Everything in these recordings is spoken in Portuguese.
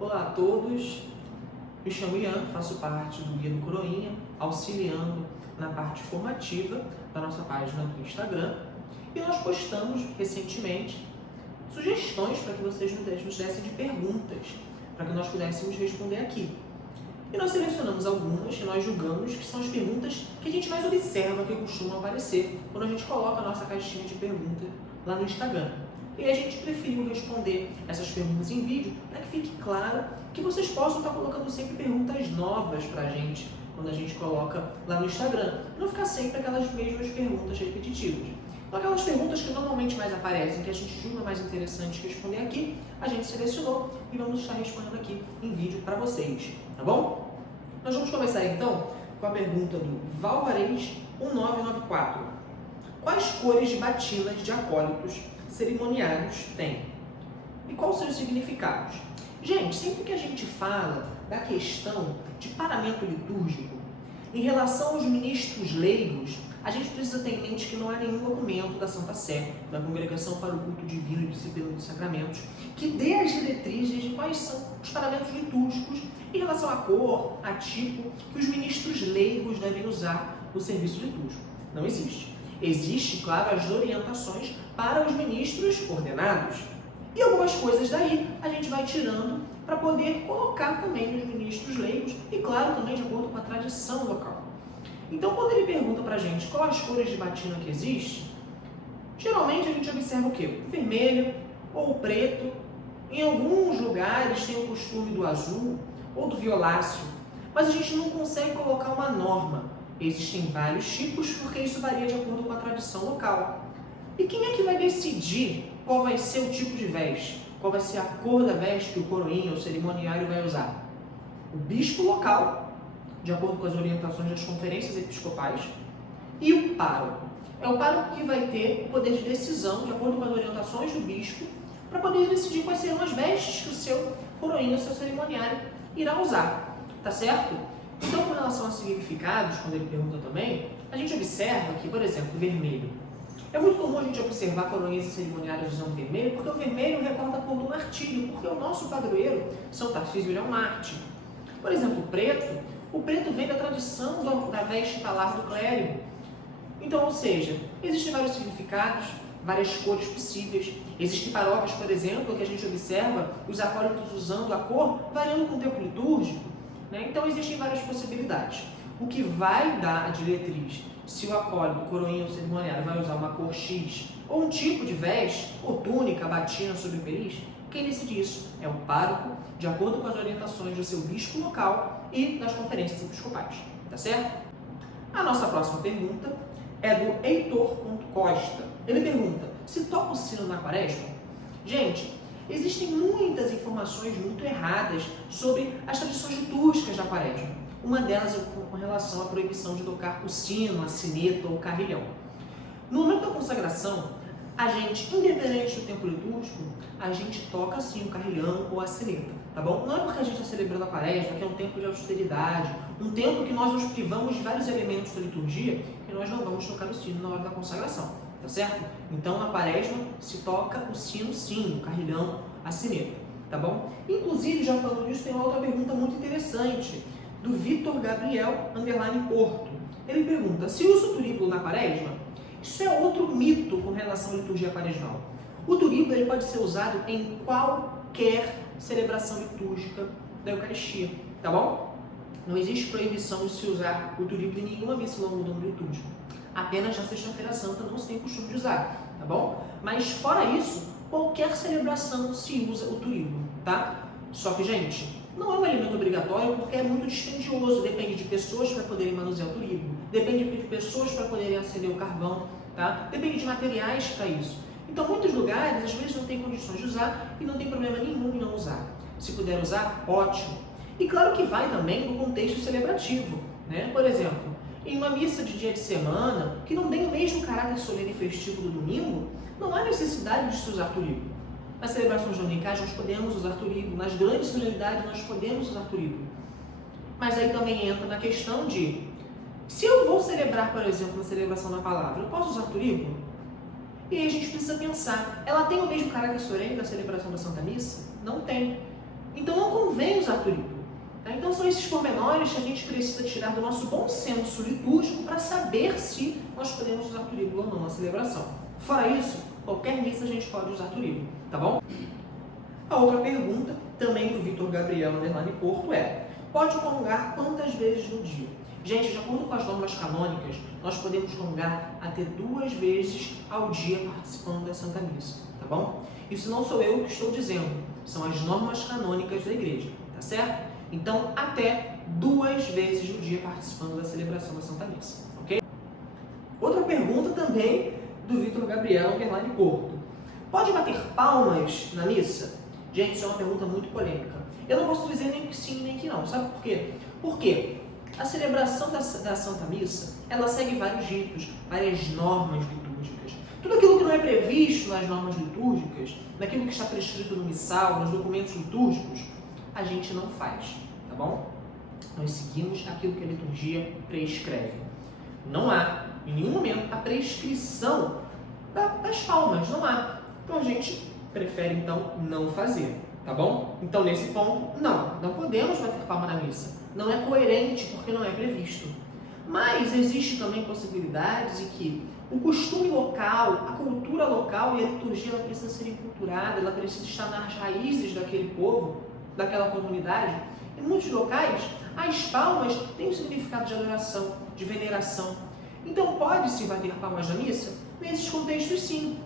Olá a todos, me chamo Ian, faço parte do Guia do Coroinha, auxiliando na parte formativa da nossa página do Instagram. E nós postamos recentemente sugestões para que vocês nos dessem de perguntas, para que nós pudéssemos responder aqui. E nós selecionamos algumas que nós julgamos que são as perguntas que a gente mais observa, que costumam aparecer quando a gente coloca a nossa caixinha de perguntas lá no Instagram. E a gente preferiu responder essas perguntas em vídeo para que fique claro que vocês possam estar colocando sempre perguntas novas para a gente quando a gente coloca lá no Instagram. Não ficar sempre aquelas mesmas perguntas repetitivas. Então, aquelas perguntas que normalmente mais aparecem, que a gente julga mais interessante responder aqui, a gente selecionou e vamos estar respondendo aqui em vídeo para vocês, tá bom? Nós vamos começar então com a pergunta do Valvarez 1994. Quais cores de batinas de acólitos cerimoniários tem? E quais são os significados? Gente, sempre que a gente fala da questão de paramento litúrgico, em relação aos ministros leigos, a gente precisa ter em mente que não há nenhum documento da Santa Sé, da Congregação para o Culto Divino e Disciplina dos Sacramentos, que dê as diretrizes de quais são os paramentos litúrgicos em relação à cor, a tipo, que os ministros leigos devem usar no serviço litúrgico. Não existe. Existe, claro, as orientações para os ministros ordenados. E algumas coisas daí a gente vai tirando para poder colocar também nos ministros leigos e, claro, também de acordo com a tradição local. Então, quando ele pergunta para a gente quais as cores de batina que existe, geralmente a gente observa o quê? O vermelho ou o preto. Em alguns lugares tem o costume do azul ou do violáceo, mas a gente não consegue colocar uma norma. Existem vários tipos porque isso varia de acordo com a tradição local. E quem é que vai decidir qual vai ser o tipo de veste? Qual vai ser a cor da veste que o coroinha, o cerimoniário, vai usar? O bispo local, de acordo com as orientações das conferências episcopais, e o pároco. É o pároco que vai ter o poder de decisão, de acordo com as orientações do bispo, para poder decidir quais serão as vestes que o seu coroinha, o seu cerimoniário, irá usar. Tá certo? Então, com relação a significados, quando ele pergunta também, a gente observa que, por exemplo, o vermelho. É muito comum a gente observar coroinhas e cerimoniários usando vermelho, porque o vermelho recorda a cor do martírio, porque o nosso padroeiro, São Tarcísio, ele é um mártir. Por exemplo, o preto vem da tradição da veste talar do clérigo. Então, ou seja, existem vários significados, várias cores possíveis. Existem paróquias, por exemplo, que a gente observa os acólitos usando a cor variando com o tempo litúrgico. Então, existem várias possibilidades. O que vai dar a diretriz, se o acólito, o coroinha ou o cerimoniário vai usar uma cor X, ou um tipo de veste, ou túnica, batina sobre o peniz, quem decide isso é o pároco, de acordo com as orientações do seu bispo local e das conferências episcopais. Tá certo? A nossa próxima pergunta é do Heitor.costa. Ele pergunta, se toca o sino na quaresma? Gente, existem muitas informações muito erradas sobre as tradições litúrgicas da quaresma. Uma delas é com relação à proibição de tocar o sino, a sineta ou o carrilhão. No momento da consagração, a gente, independente do tempo litúrgico, a gente toca sim o carrilhão ou a sineta, tá bom? Não é porque a gente está celebrando a quaresma, que é um tempo de austeridade, um tempo que nós nos privamos de vários elementos da liturgia, que nós não vamos tocar o sino na hora da consagração, tá certo? Então, na quaresma, se toca o sino sim, o carrilhão, a sineta, tá bom? Inclusive, já falando disso, tem uma outra pergunta muito interessante, do Vitor Gabriel _Porto. Ele pergunta, se usa o turíbulo na quaresma? Isso é outro mito com relação à liturgia quaresmal. O turíbulo ele pode ser usado em qualquer celebração litúrgica da Eucaristia, tá bom? Não existe proibição de se usar o turíbulo em nenhuma missa longa do ano litúrgico. Apenas na Sexta-feira Santa não se tem costume de usar, tá bom? Mas fora isso, qualquer celebração se usa o turíbulo, tá? Só que, gente, não é um elemento obrigatório porque é muito dispendioso, depende de pessoas para poderem manusear o turíbulo, depende de pessoas para poderem acender o carvão, tá? Depende de materiais para isso. Então, muitos lugares, às vezes, não tem condições de usar e não tem problema nenhum em não usar. Se puder usar, ótimo. E claro que vai também no contexto celebrativo, né? Por exemplo, em uma missa de dia de semana, que não tem o mesmo caráter solene e festivo do domingo, não há necessidade de se usar turíbulo. Nas celebrações dominicais nós podemos usar turíbulo, nas grandes solenidades nós podemos usar turíbulo. Mas aí também entra na questão de, se eu vou celebrar, por exemplo, a celebração da palavra, eu posso usar turíbulo? E aí a gente precisa pensar, ela tem o mesmo caráter solene da celebração da Santa Missa? Não tem. Então não convém turíbulo. Tá? Então são esses pormenores que a gente precisa tirar do nosso bom senso litúrgico para saber se nós podemos usar turíbulo ou não na celebração. Fora isso, qualquer missa a gente pode usar turíbulo, tá bom? A outra pergunta, também do Vitor Gabriel _ Porto, é: pode comungar quantas vezes no dia? Gente, de acordo com as normas canônicas, nós podemos comungar até 2 vezes ao dia participando da Santa Missa, tá bom? Isso não sou eu que estou dizendo, são as normas canônicas da Igreja, tá certo? Então, até 2 vezes no dia participando da celebração da Santa Missa, ok? Outra pergunta também do Vitor Gabriel _ Porto: pode bater palmas na missa? Gente, isso é uma pergunta muito polêmica. Eu não posso dizer nem que sim, nem que não. Sabe por quê? Porque a celebração da Santa Missa, ela segue vários ritos, várias normas litúrgicas. Tudo aquilo que não é previsto nas normas litúrgicas, naquilo que está prescrito no missal, nos documentos litúrgicos, a gente não faz, tá bom? Nós seguimos aquilo que a liturgia prescreve. Não há, em nenhum momento, a prescrição das palmas, não há. Então a gente prefere, então, não fazer, tá bom? Então, nesse ponto, não podemos bater palma na missa. Não é coerente, porque não é previsto. Mas existe também possibilidades de que o costume local, a cultura local e a liturgia, ela precisa ser enculturada, ela precisa estar nas raízes daquele povo, daquela comunidade. Em muitos locais, as palmas têm um significado de adoração, de veneração. Então, pode-se bater palmas na missa? Nesses contextos, sim.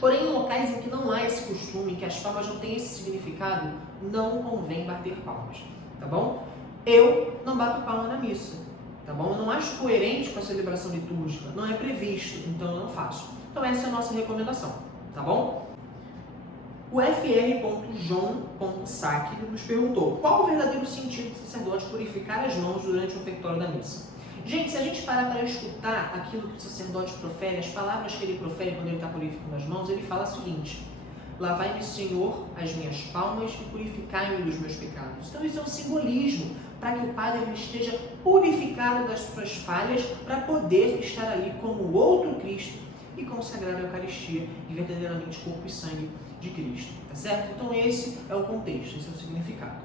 Porém, em locais em que não há esse costume, em que as palmas não têm esse significado, não convém bater palmas, tá bom? Eu não bato palma na missa, tá bom? Eu não acho coerente com a celebração litúrgica, não é previsto, então eu não faço. Então essa é a nossa recomendação, tá bom? O fr.joão.sac nos perguntou: qual o verdadeiro sentido do sacerdote purificar as mãos durante o ofertório da missa? Gente, se a gente parar para escutar aquilo que o sacerdote profere, as palavras que ele profere quando ele está purificando as mãos, ele fala o seguinte: lavai-me, Senhor, as minhas palmas e purificai-me dos meus pecados. Então isso é um simbolismo para que o Padre esteja purificado das suas falhas para poder estar ali como o outro Cristo e consagrar a Eucaristia e verdadeiramente corpo e sangue de Cristo, tá certo? Então esse é o contexto, esse é o significado.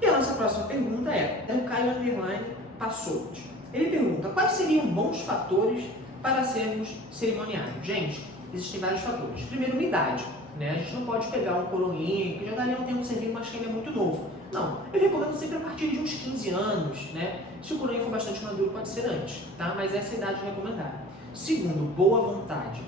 E a nossa próxima pergunta é do Caio _ Passout. Ele pergunta: quais seriam bons fatores para sermos cerimoniários? Gente, existem vários fatores. Primeiro, uma idade, né? A gente não pode pegar um coroinha que já daria um tempo servindo, mas que ele é muito novo. Não, eu recomendo sempre a partir de uns 15 anos, né? Se o coroinha for bastante maduro, pode ser antes, tá? Mas essa é a idade recomendada. Segundo, boa vontade.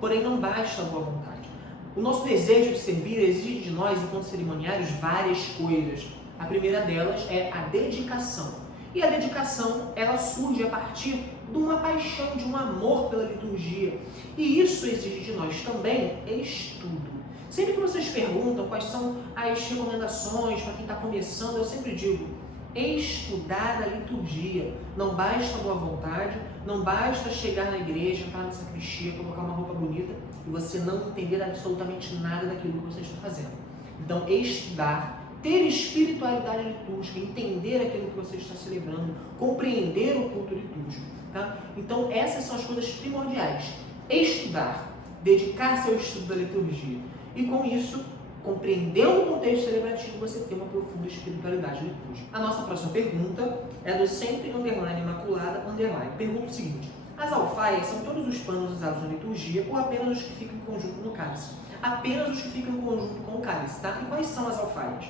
Porém, não basta a boa vontade. O nosso desejo de servir exige de nós, enquanto cerimoniários, várias coisas. A primeira delas é a dedicação. E a dedicação, ela surge a partir de uma paixão, de um amor pela liturgia. E isso exige de nós também estudo. Sempre que vocês perguntam quais são as recomendações para quem está começando, eu sempre digo: estudar a liturgia. Não basta boa vontade, não basta chegar na igreja, entrar na sacristia, colocar uma roupa bonita e você não entender absolutamente nada daquilo que você está fazendo. Então, estudar, ter espiritualidade litúrgica, entender aquilo que você está celebrando, compreender o culto litúrgico, tá? Então, essas são as coisas primordiais. Estudar, dedicar-se ao estudo da liturgia. E com isso, compreendendo o contexto celebrativo, você tem uma profunda espiritualidade litúrgica. A nossa próxima pergunta é do sempre _ imaculada _ Pergunta o seguinte: as alfaias são todos os panos usados na liturgia ou apenas os que ficam em conjunto no cálice? Apenas os que ficam em conjunto com o cálice, tá? E quais são as alfaias?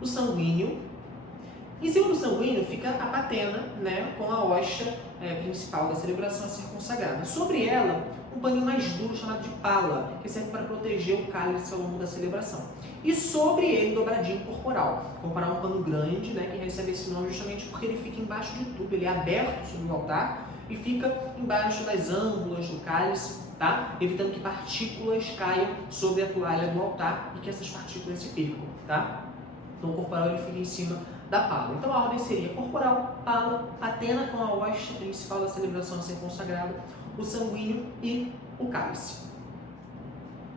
O sanguíneo. Em cima do sanguíneo fica a patena, né, com a hóstia principal da celebração a ser consagrada. Sobre ela, um paninho mais duro chamado de pala, que serve para proteger o cálice ao longo da celebração. E sobre ele, dobradinho corporal. Corporal é um pano grande, né, que recebe esse nome justamente porque ele fica embaixo de tudo. Ele é aberto sobre o altar e fica embaixo das âmbulas do cálice, tá? Evitando que partículas caiam sobre a toalha do altar e que essas partículas se percam, tá? Então o corporal ele fica em cima da pala. Então a ordem seria corporal, pala, patena com a hóstia principal da celebração a ser consagrada, o sanguíneo e o cálice.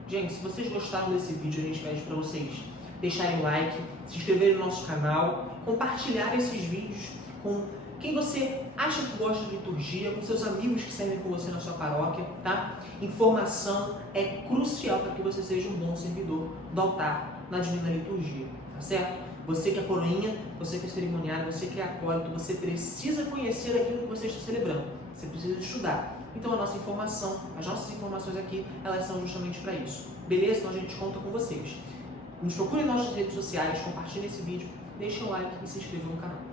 Gente, se vocês gostaram desse vídeo, a gente pede para vocês deixarem o like, se inscreverem no nosso canal, compartilhar esses vídeos com quem você acha que gosta de liturgia, com seus amigos que servem com você na sua paróquia, tá? Informação é crucial para que você seja um bom servidor do altar na Divina Liturgia, tá certo? Você que é coroinha, você que é cerimoniário, você que é acólito, você precisa conhecer aquilo que você está celebrando. Você precisa estudar. Então a nossa informação, as nossas informações aqui, elas são justamente para isso. Beleza? Então a gente conta com vocês. Nos procure nas nossas redes sociais, compartilhe esse vídeo, deixe um like e se inscreva no canal.